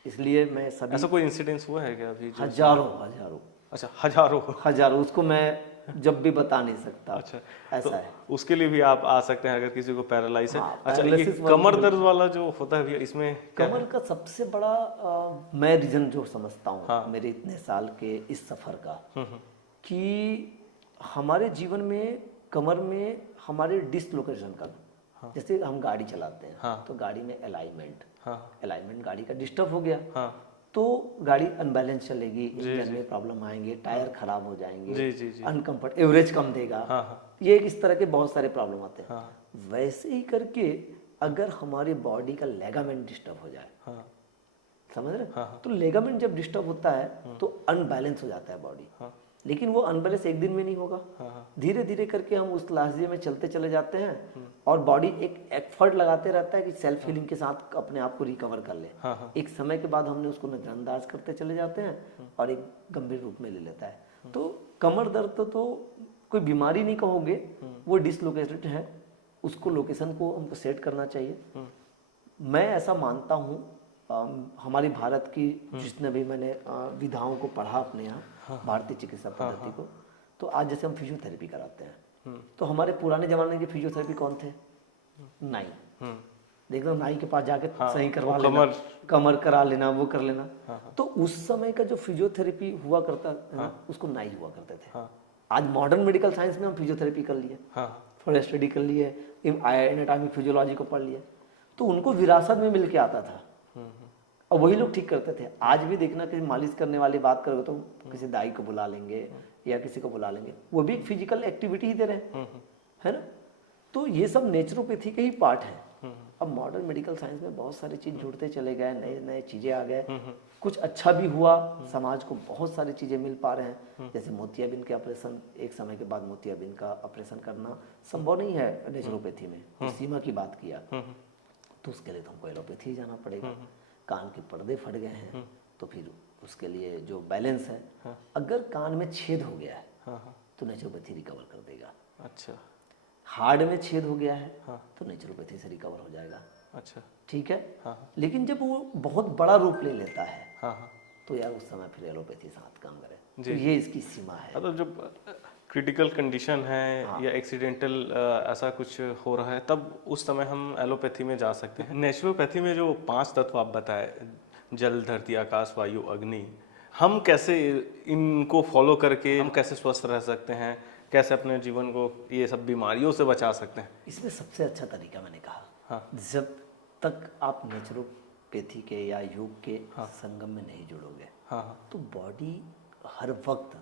इसलिए मैं सभी ऐसा कोई इंसिडेंस हुआ है क्या अभी? हजारों। अच्छा, हजारों उसको मैं जब भी बता नहीं सकता। अच्छा, ऐसा तो है। उसके लिए भी आप आ सकते हैं अगर किसी को पैरालाइज है। अच्छा, ये कमर दर्द वाला जो होता है इसमें कमर का सबसे बड़ा मैं रीजन जो समझता हूँ मेरे इतने साल के इस सफर का, कि हमारे जीवन में कमर में हमारे डिसलोकेशन का, जैसे हम गाड़ी चलाते हैं तो गाड़ी में अलाइनमेंट गाड़ी का डिस्टर्ब हो गया तो गाड़ी अनबैलेंस चलेगी, इंजन में प्रॉब्लम आएंगे, टायर खराब हो जाएंगे, अनकंफर्ट, एवरेज कम देगा। ये इस तरह के बहुत सारे प्रॉब्लम आते हैं। वैसे ही करके अगर हमारी बॉडी का लेगामेंट डिस्टर्ब हो जाए, हाँ, समझ रहे? हाँ, तो लेगामेंट जब डिस्टर्ब होता है तो अनबैलेंस हो जाता है बॉडी। हाँ, लेकिन वो अनबैलेंस एक दिन में नहीं होगा, हाँ, धीरे धीरे करके हम उस लाजिये में चलते चले जाते हैं और बॉडी एक एफर्ट लगाते रहता है कि सेल्फ हीलिंग के साथ अपने आप को रिकवर कर ले। हाँ, एक समय के बाद हमने उसको नजरअंदाज करते चले जाते हैं और एक गंभीर रूप में ले लेता है। तो कमर दर्द तो कोई बीमारी नहीं कहोगे, वो डिसलोकेटेड है, उसको लोकेशन को हमको सेट करना चाहिए। मैं ऐसा मानता हूँ, हमारी भारत की जितने भी मैंने विधाओं को पढ़ा अपने यहाँ, भारतीय चिकित्सा पद्धति को, तो आज जैसे हम फिजियोथेरेपी कराते हैं, तो हमारे पुराने जमाने के फिजियोथेरेपी कौन थे? नाई। देख लो, नाई के पास जाके सही करवा लेना, कमर करा लेना, वो कर लेना। तो उस समय का जो फिजियोथेरेपी हुआ करता है ना, उसको नाई हुआ करते थे। आज मॉडर्न मेडिकल साइंस में हम फिजियोथेरेपी कर लिए, थोड़ा स्टडी कर लिए, एनाटॉमी फिजियोलॉजी को पढ़ लिए, तो उनको विरासत में मिल के आता था और वही लोग ठीक करते थे। आज भी देखना कि मालिश करने वाली बात करोगे तो किसी दाई को बुला लेंगे या किसी को बुला लेंगे, वो भी एक फिजिकल एक्टिविटी ही दे रहे हैं, है ना? तो ये सब नेचुरोपैथी के ही पार्ट है। अब मॉडर्न मेडिकल साइंस में बहुत सारी चीज जुड़ते चले गए, नए नए चीजें आ गए, कुछ अच्छा भी हुआ, समाज को बहुत सारी चीजें मिल पा रहे हैं। जैसे मोतियाबिंद के ऑपरेशन, एक समय के बाद मोतियाबिंद का ऑपरेशन करना संभव नहीं है नेचुरोपैथी में, इस सीमा की बात किया, तो उसके लिए तो हमको एलोपैथी जाना पड़ेगा। कान के पर्दे फट गए हैं, तो फिर उसके लिए जो बैलेंस है, अगर कान में छेद हो गया है तो नेचुरोपैथी रिकवर कर देगा। अच्छा। हार्ड में छेद हो गया है तो नेचुरोपैथी से रिकवर हो जाएगा। अच्छा, ठीक है। लेकिन जब वो बहुत बड़ा रूप ले लेता है तो यार उस समय फिर एलोपैथी साथ काम करे। तो ये इसकी सीमा है। मतलब जब क्रिटिकल कंडीशन है या एक्सीडेंटल ऐसा कुछ हो रहा है, तब उस समय हम एलोपैथी में जा सकते हैं। नेचुरोपैथी में जो 5 तत्व आप बताए, जल, धरती, आकाश, वायु, अग्नि, हम कैसे इनको फॉलो करके हम कैसे स्वस्थ रह सकते हैं, कैसे अपने जीवन को ये सब बीमारियों से बचा सकते हैं? इसमें सबसे अच्छा तरीका मैंने कहा, जब तक आप नेचुरोपैथी के या योग के संगम में नहीं जुड़ोगे तो बॉडी हर वक्त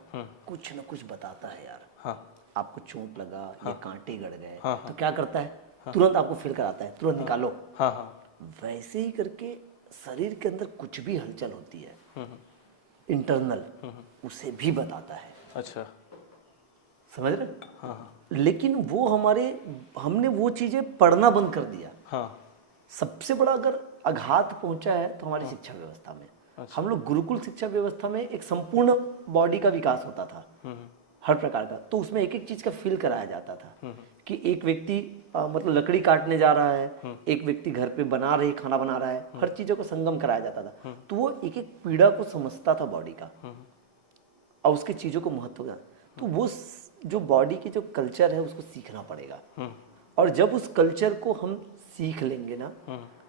कुछ न कुछ बताता है यार। आपको चोट लगा या कांटे गड़ गए तो क्या करता है? तुरंत आपको फील कराता है, तुरंत निकालो। वैसे ही करके शरीर के अंदर कुछ भी हलचल होती है इंटरनल, उसे भी बताता है। अच्छा, समझ रहे? लेकिन वो हमने वो चीजें पढ़ना बंद कर दिया। सबसे बड़ा अगर आघात पहुंचा है तो हमारी शिक्षा व्यवस्था में। हम लोग गुरुकुल शिक्षा व्यवस्था में एक संपूर्ण बॉडी का विकास होता था, हर प्रकार का, तो उसमें एक एक चीज का फील कराया जाता था कि एक व्यक्ति मतलब लकड़ी काटने जा रहा है, एक व्यक्ति घर पे बना रहे खाना बना रहा है, हर चीजों को संगम कराया जाता था। तो वो एक एक पीड़ा को समझता था बॉडी का और उसकी चीजों को महत्व था। तो वो जो बॉडी की जो कल्चर है उसको सीखना पड़ेगा, और जब उस कल्चर को हम सीख लेंगे ना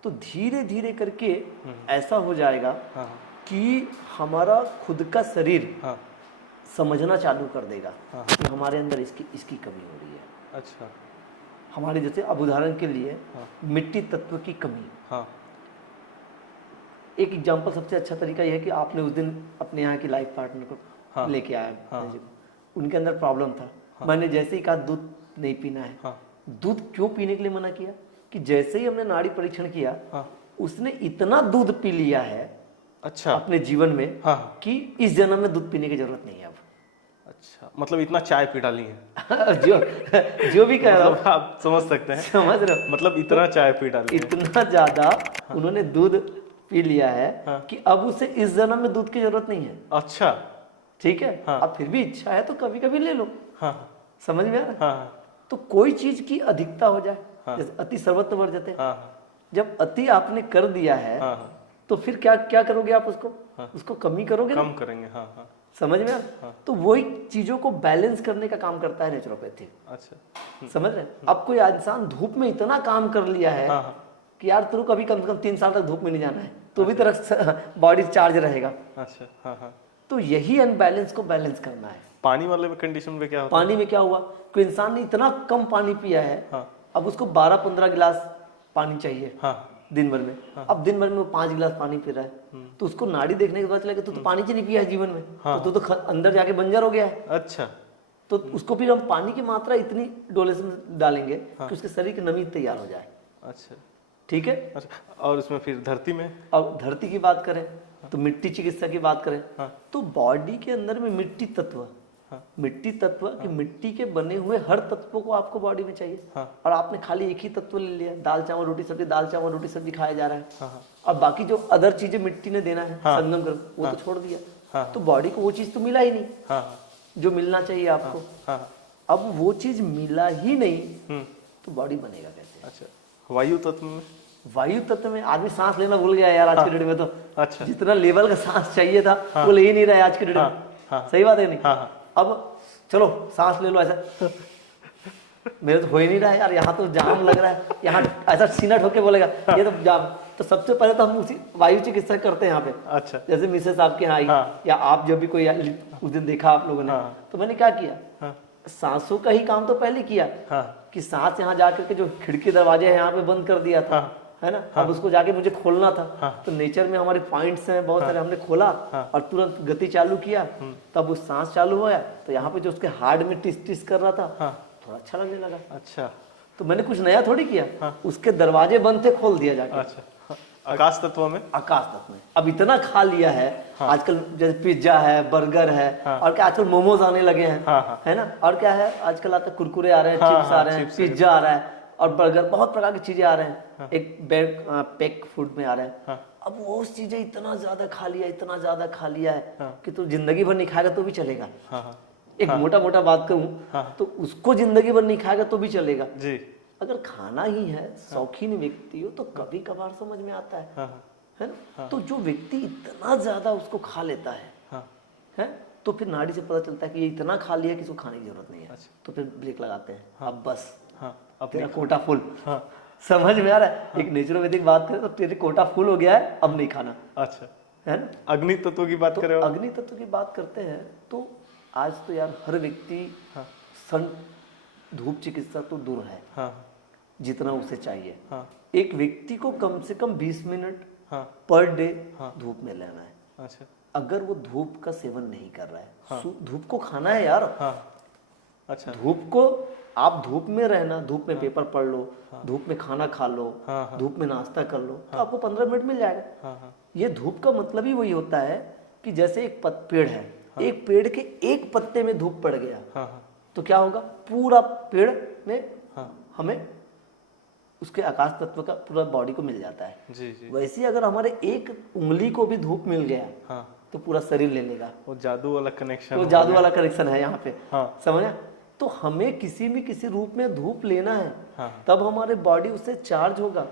तो धीरे धीरे करके ऐसा हो जाएगा कि हमारा खुद का शरीर समझना चालू कर देगा कि हमारे अंदर इसकी कमी हो रही है। अच्छा। हमारे जैसे अब उदाहरण के लिए मिट्टी तत्व की कमी, एक एग्जांपल सबसे अच्छा तरीका यह है कि आपने उस दिन अपने यहाँ की लाइफ पार्टनर को लेके आया, उनके अंदर प्रॉब्लम था, मैंने जैसे ही कहा दूध नहीं पीना है, दूध क्यों पीने के लिए मना किया कि जैसे ही हमने नाड़ी परीक्षण किया उसने इतना दूध पी लिया है अच्छा अपने जीवन में कि इस जन्म में दूध पीने की जरूरत नहीं है अब। अच्छा, मतलब इतना चाय पी डाली है जो भी कह रहा हूँ आप समझ सकते हैं, समझ रहे हो? मतलब इतना चाय पी डाली, इतना ज्यादा उन्होंने दूध पी लिया है कि अब उसे इस जन्म में दूध की जरूरत नहीं है। अच्छा, ठीक है। अब फिर भी इच्छा है तो कभी कभी ले लो। समझ में आ रहा? तो कोई चीज की अधिकता हो जाए, जैसे अति सर्वत्र वर्जते, जब अति आपने कर दिया है तो फिर क्या क्या करोगे आप? उसको कमी करोगे, कम करेंगे। समझ में आ? तो वही चीजों को बैलेंस करने का काम करता है नेचुरोपैथी। अच्छा, समझ रहे? अब कोई इंसान धूप में इतना काम कर लिया है कि यार तेरे को कभी कम से कम 3 साल तक धूप में नहीं जाना है तो भी तेरा बॉडी चार्ज रहेगा। अच्छा, तो यही अनबैलेंस को बैलेंस करना है। पानी वाले कंडीशन में क्या होता है? पानी में क्या हुआ, कोई इंसान ने इतना कम पानी पिया है, अब उसको 12-15 गिलास पानी चाहिए दिन भर में। अब दिन भर में वो 5 गिलास पानी पी रहा है, तो उसको नाड़ी देखने के बाद चला कि तू तो पानी ही नहीं पिया है जीवन में, तो तू तो अंदर जाके बंजर हो गया है। अच्छा, तो उसको फिर हम पानी की मात्रा इतनी डोलेशन डालेंगे कि उसके शरीर की नमी तैयार हो जाए। अच्छा, ठीक है। अच्छा, और उसमें फिर धरती में, अब धरती की बात करें तो मिट्टी चिकित्सा की बात करें, तो बॉडी के अंदर में मिट्टी तत्व, मिट्टी तत्व कि मिट्टी के बने हुए हर तत्वों को आपको बॉडी में चाहिए। और आपने खाली एक ही तत्व ले लिया, दाल चावल रोटी सब्जी, दाल चावल रोटी सब्जी खाया जा रहा है, और बाकी जो अदर चीजें मिट्टी ने देना है संगम कर वो तो छोड़ दिया, तो बॉडी को वो चीज तो मिला ही नहीं जो मिलना चाहिए आपको। अब वो चीज मिला ही नहीं तो बॉडी बनेगा कैसे? अच्छा, वायु तत्व में, वायु तत्व में आदमी सांस लेना भूल गया यार आज के डेट में तो। अच्छा, जितना लेवल का सांस चाहिए था वो ले ही नहीं रहा है आज के डेट में। सही बात है नहीं? अब चलो सांस ले लो ऐसा, मेरे तो हो ही नहीं रहा है यार, यहाँ तो जाम लग रहा है, यहाँ ऐसा सीना ठोक के बोलेगा ये तो जाम। तो सबसे पहले तो हम उसी वायु चिकित्सा करते हैं यहाँ पे। अच्छा, जैसे मिसेस आपके यहाँ आई या आप जब भी कोई उस दिन देखा आप लोगों ने, तो मैंने क्या किया, सांसों का ही काम तो पहले किया कि सांस यहाँ जाकर के जो खिड़की दरवाजे है यहाँ पे बंद कर दिया था, है ना। अब उसको जाके मुझे खोलना था, तो नेचर में हमारे पॉइंट्स हैं बहुत सारे, हमने खोला और तुरंत गति चालू किया, तब वो सांस चालू हुआ, तो यहाँ पे जो उसके हार्ट में टिस टिस कर रहा था थोड़ा अच्छा लगने लगा। अच्छा, तो मैंने कुछ नया थोड़ी किया, उसके दरवाजे बंद थे, खोल दिया जाके। अच्छा, आकाश तत्व में, आकाश तत्व में अब इतना खा लिया है आजकल, जैसे पिज्जा है, बर्गर है, और क्या आजकल मोमोज आने लगे हैं, है ना, और क्या है आजकल आता है कुरकुरे आ रहे हैं, चिप्स आ रहे हैं, पिज्जा आ रहा है और बर्गर, बहुत प्रकार की चीजें आ रहे हैं, एक पैक फूड में आ रहे हैं। अब वो चीजें इतना ज्यादा खा लिया, इतना ज्यादा खा लिया है कि तो जिंदगी भर नहीं खाएगा तो भी चलेगा। एक मोटा मोटा बात कहूँ तो उसको जिंदगी भर नहीं खाएगा तो भी चलेगा जी। अगर खाना ही है, शौकीन व्यक्ति हो तो कभी कभार समझ में आता है ना। तो जो व्यक्ति इतना ज्यादा उसको खा लेता है तो फिर नाड़ी से पता चलता है कि ये इतना खा लिया कि इसको खाने की जरूरत नहीं है। तो फिर ब्रेक लगाते हैं, अब बस अब तेरा कोटा फुल। समझ में आ रहा है? एक नेचुरोपैथिक बात करें तो तेरे कोटा फुल हो गया है, अब नहीं खाना। अच्छा, है ना। अग्नि तत्व की बात करें, अग्नि तत्व की बात करते हैं तो आज तो यार हर व्यक्ति सन धूप चिकित्सा तो दूर है, जितना उसे चाहिए। एक व्यक्ति को कम से कम 20 मिनट पर डे धूप में लेना है। अच्छा, अगर वो धूप का सेवन नहीं कर रहा है, धूप को खाना है यार। अच्छा, धूप को आप धूप में रहना, धूप में पेपर पढ़ लो, धूप में खाना खा लो, धूप में नाश्ता कर लो, तो आपको 15 मिनट मिल जाएगा। ये धूप का मतलब ही वही होता है कि जैसे एक पेड़ है, एक पेड़ के एक पत्ते में धूप पड़ गया तो क्या होगा, पूरा पेड़ में हमें उसके आकाश तत्व का पूरा बॉडी को मिल जाता है। जी। वैसे ही अगर हमारे एक उंगली को भी धूप मिल गया तो पूरा शरीर ले लेगा। वो जादू वाला कनेक्शन, वो जादू वाला कनेक्शन है यहाँ पे। समझा? तो हमें किसी रूप में धूप लेना है, तब हमारे बॉडी उससे चार्ज होगा।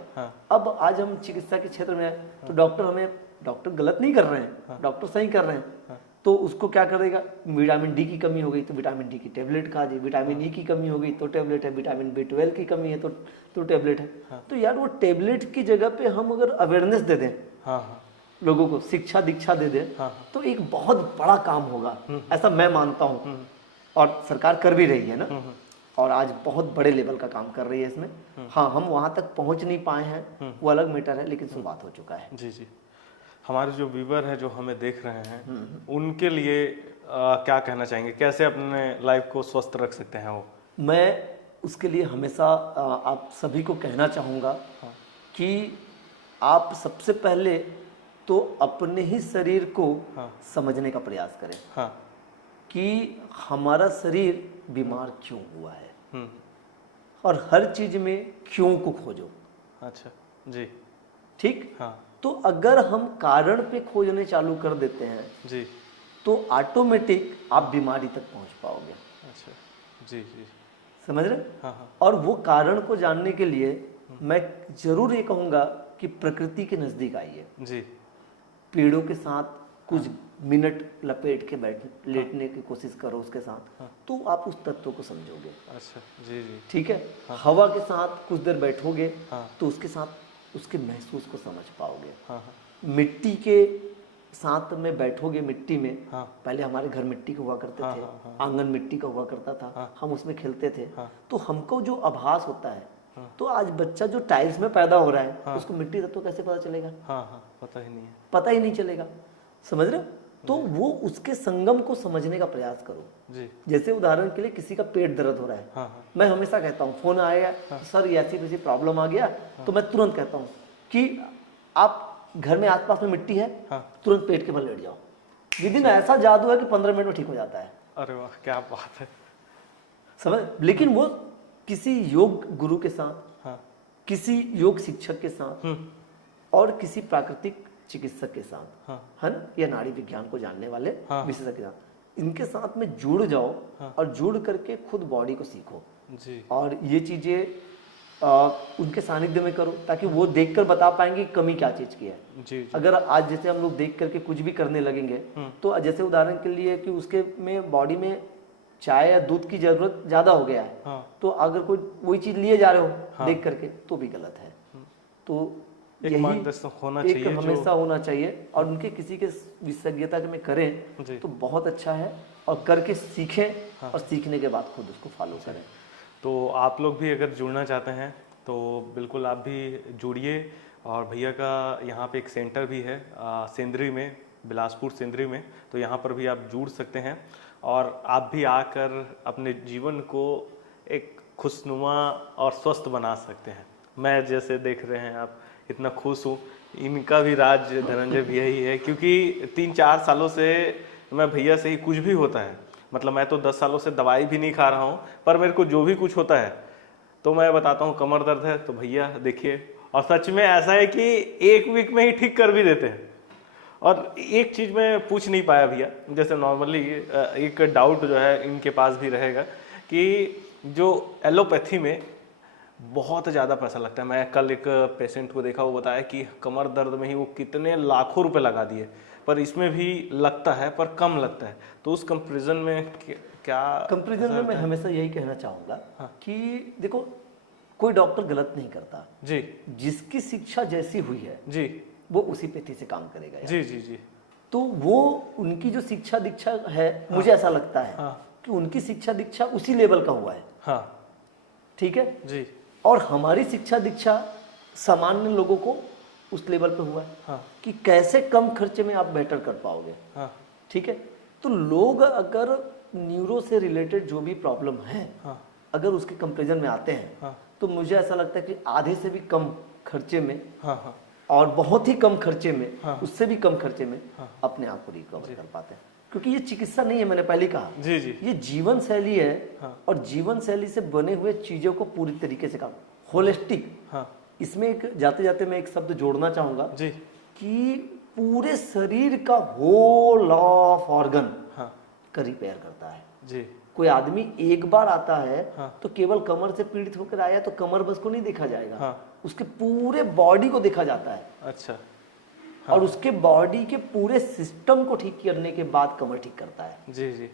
अब आज हम चिकित्सा के क्षेत्र में हैं तो डॉक्टर गलत नहीं कर रहे हैं, डॉक्टर सही कर रहे हैं। तो उसको क्या करेगा, विटामिन डी की कमी हो गई तो विटामिन डी की टेबलेट खा दी, विटामिन ई की कमी हो गई तो टेबलेट है, विटामिन B12 की कमी है तो टेबलेट है। तो यार वो टेबलेट की जगह पे हम अगर अवेयरनेस दे दें, लोगों को शिक्षा दीक्षा दे दें, तो एक बहुत बड़ा काम होगा, ऐसा मैं मानता हूँ। और सरकार कर भी रही है ना, और आज बहुत बड़े लेवल का काम कर रही है इसमें। हाँ, हम वहाँ तक पहुँच नहीं पाए हैं, वो अलग मैटर है, लेकिन शुरुआत हो चुका है। जी। हमारे जो व्यूवर है, जो हमें देख रहे हैं, उनके लिए क्या कहना चाहेंगे, कैसे अपने लाइफ को स्वस्थ रख सकते हैं वो? मैं उसके लिए हमेशा आप सभी को कहना चाहूँगा कि आप सबसे पहले तो अपने ही शरीर को समझने का प्रयास करें कि हमारा शरीर बीमार क्यों हुआ है, और हर चीज में क्यों को खोजो। अच्छा जी, ठीक। तो अगर हम कारण पे खोजने चालू कर देते हैं जी, तो ऑटोमेटिक आप बीमारी तक पहुंच पाओगे। अच्छा जी, समझ रहे? और वो कारण को जानने के लिए मैं जरूर ये कहूँगा कि प्रकृति के नजदीक आइए जी। पेड़ों के साथ कुछ मिनट लपेट के लेटने की कोशिश करो उसके साथ, तो आप उस तत्व को समझोगे। अच्छा जी, ठीक है। हवा के साथ कुछ देर बैठोगे तो उसके साथ उसके महसूस को समझ पाओगे। मिट्टी के साथ में बैठोगे, मिट्टी में पहले हमारे घर मिट्टी का हुआ करते थे, आंगन मिट्टी का हुआ करता था, हम उसमें खेलते थे, तो हमको जो आभास होता है, तो आज बच्चा जो टाइल्स में पैदा हो रहा है उसको मिट्टी तत्व कैसे पता चलेगा? पता ही नहीं चलेगा। समझ रहे हो? तो वो उसके संगम को समझने का प्रयास करो। जी। जैसे उदाहरण के लिए किसी का पेट दर्द हो रहा है, हाँ। मैं हमेशा कहता हूँ, फोन आया सर ये ऐसी वैसी प्रॉब्लम आ गया, तो मैं तुरंत कहता हूँ कि आप घर में आसपास में मिट्टी है, तुरंत पेट के बल लेट जाओ। विदिन ऐसा जादू है कि 15 मिनट में ठीक हो जाता है। अरे वाह, क्या बात है। समझ, लेकिन वो किसी योग गुरु के साथ, किसी योग शिक्षक के साथ और किसी प्राकृतिक चिकित्सक के साथ, है ना, या नाड़ी विज्ञान को जानने वाले विशेषज्ञ के साथ, इनके साथ में जुड़ जाओ और जुड़ करके खुद बॉडी को सीखो जी। और ये चीजें उनके सानिध्य में करो, ताकि वो देखकर बता पाएंगे कमी क्या चीज की है। जी। अगर आज जैसे हम लोग देख करके कुछ भी करने लगेंगे, तो जैसे उदाहरण के लिए कि उसके में बॉडी में चाय या दूध की जरूरत ज्यादा हो गया है, तो अगर कोई वही चीज लिए जा रहे हो देख करके, तो भी गलत है। तो एक मार्गदर्शन होना चाहिए, हमेशा होना चाहिए, और उनके किसी के विशेषज्ञता में करें तो बहुत अच्छा है, और करके सीखें और सीखने के बाद खुद उसको फॉलो करें। तो आप लोग भी अगर जुड़ना चाहते हैं तो बिल्कुल आप भी जुड़िए। और भैया का यहाँ पे एक सेंटर भी है सेंद्री में, बिलासपुर सेंद्री में, तो यहाँ पर भी आप जुड़ सकते हैं और आप भी आकर अपने जीवन को एक खुशनुमा और स्वस्थ बना सकते हैं। मैं जैसे देख रहे हैं आप इतना खुश हूँ, इनका भी राज धनंजय भैया ही है, क्योंकि 3-4 सालों से मैं भैया से ही कुछ भी होता है, मतलब मैं तो 10 सालों से दवाई भी नहीं खा रहा हूँ, पर मेरे को जो भी कुछ होता है तो मैं बताता हूँ कमर दर्द है तो भैया देखिए, और सच में ऐसा है कि 1 वीक में ही ठीक कर भी देते हैं। और एक चीज़ मैं पूछ नहीं पाया भैया, जैसे नॉर्मली एक डाउट जो है इनके पास भी रहेगा कि जो एलोपैथी में बहुत ज़्यादा पैसा लगता है। मैं कल एक पेशेंट को देखा, वो बताया कि कमर दर्द में ही वो कितने लाखों रुपए लगा दिए, पर इसमें भी लगता है पर कम लगता है। तो उस कंपैरिजन में क्या कंपैरिजन में मैं हमेशा यही कहना चाहूँगा कि देखो, कोई डॉक्टर गलत नहीं करता जी, जिसकी शिक्षा जैसी हुई है जी, वो उसी पेथी से काम करेगा यार। जी जी जी। तो वो उनकी जो शिक्षा दीक्षा है, मुझे ऐसा लगता है कि उनकी शिक्षा दीक्षा उसी लेवल का हुआ है। हाँ, ठीक है जी। और हमारी शिक्षा दीक्षा सामान्य लोगों को उस लेवल पे हुआ है कि कैसे कम खर्चे में आप बेटर कर पाओगे। ठीक है, तो लोग अगर न्यूरो से रिलेटेड जो भी प्रॉब्लम है, अगर उसके कंपैरिजन में आते हैं, तो मुझे ऐसा लगता है कि आधे से भी कम खर्चे में और बहुत ही कम खर्चे में, उससे भी कम खर्चे में अपने आप को रिकवर कर पाते हैं। क्योंकि ये चिकित्सा नहीं है, मैंने पहले कहा जी जी, ये जीवन शैली है। और जीवन शैली से बने हुए चीजों को पूरी तरीके से काम, होलिस्टिक। इसमें एक जाते जाते मैं एक शब्द जोड़ना चाहूंगा जी, कि पूरे शरीर का होल ऑफ ऑर्गन का रिपेयर करता है जी। कोई आदमी एक बार आता है तो केवल कमर से पीड़ित होकर आया तो कमर बस को नहीं देखा जाएगा, उसके पूरे बॉडी को देखा जाता है। अच्छा। और उसके बॉडी के पूरे सिस्टम को ठीक करने के बाद कमर ठीक करता है। जी जी,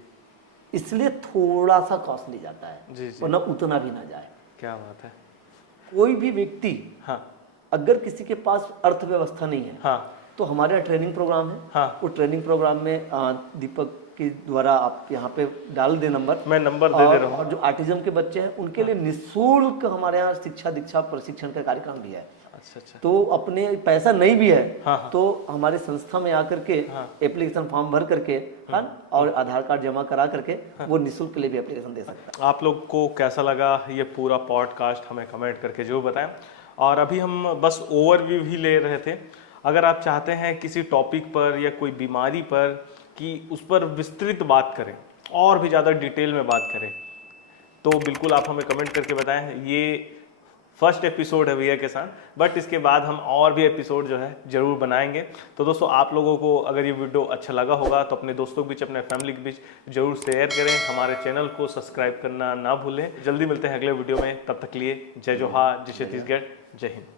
इसलिए थोड़ा सा कॉस्टली जाता है, जी जी। वरना उतना भी ना जाए। क्या बात है। कोई भी व्यक्ति अगर किसी के पास अर्थव्यवस्था नहीं है तो हमारे यहाँ ट्रेनिंग प्रोग्राम है। वो ट्रेनिंग प्रोग्राम में दीपक के द्वारा आप यहाँ पे डाल दे नंबर, मैं नंबर दे रहा हूँ। और जो आर्टिज्म के बच्चे हैं उनके लिए निःशुल्क हमारे यहाँ शिक्षा दीक्षा प्रशिक्षण का कार्यक्रम भी है। अच्छा अच्छा। तो अपने पैसा नहीं भी है तो हमारे संस्था में आकर के एप्लीकेशन फॉर्म भर करके और आधार कार्ड जमा करा करके वो निःशुल्क के लिए भी एप्लीकेशन दे सकता है। आप लोग को कैसा लगा ये पूरा पॉडकास्ट हमें कमेंट करके जरूर बताएं। और अभी हम बस ओवरव्यू ही ले रहे थे। अगर आप चाहते हैं किसी टॉपिक पर या कोई बीमारी पर कि उस पर विस्तृत बात करें और भी ज़्यादा डिटेल में बात करें तो बिल्कुल आप हमें कमेंट करके बताएं। ये फर्स्ट एपिसोड है भैया के साथ, बट इसके बाद हम और भी एपिसोड जो है जरूर बनाएंगे। तो दोस्तों आप लोगों को अगर ये वीडियो अच्छा लगा होगा तो अपने दोस्तों के बीच, अपने फैमिली के बीच जरूर शेयर करें। हमारे चैनल को सब्सक्राइब करना ना भूलें। जल्दी मिलते हैं अगले वीडियो में, तब तक के लिए जय जोहार, जय छत्तीसगढ़, जय हिंद।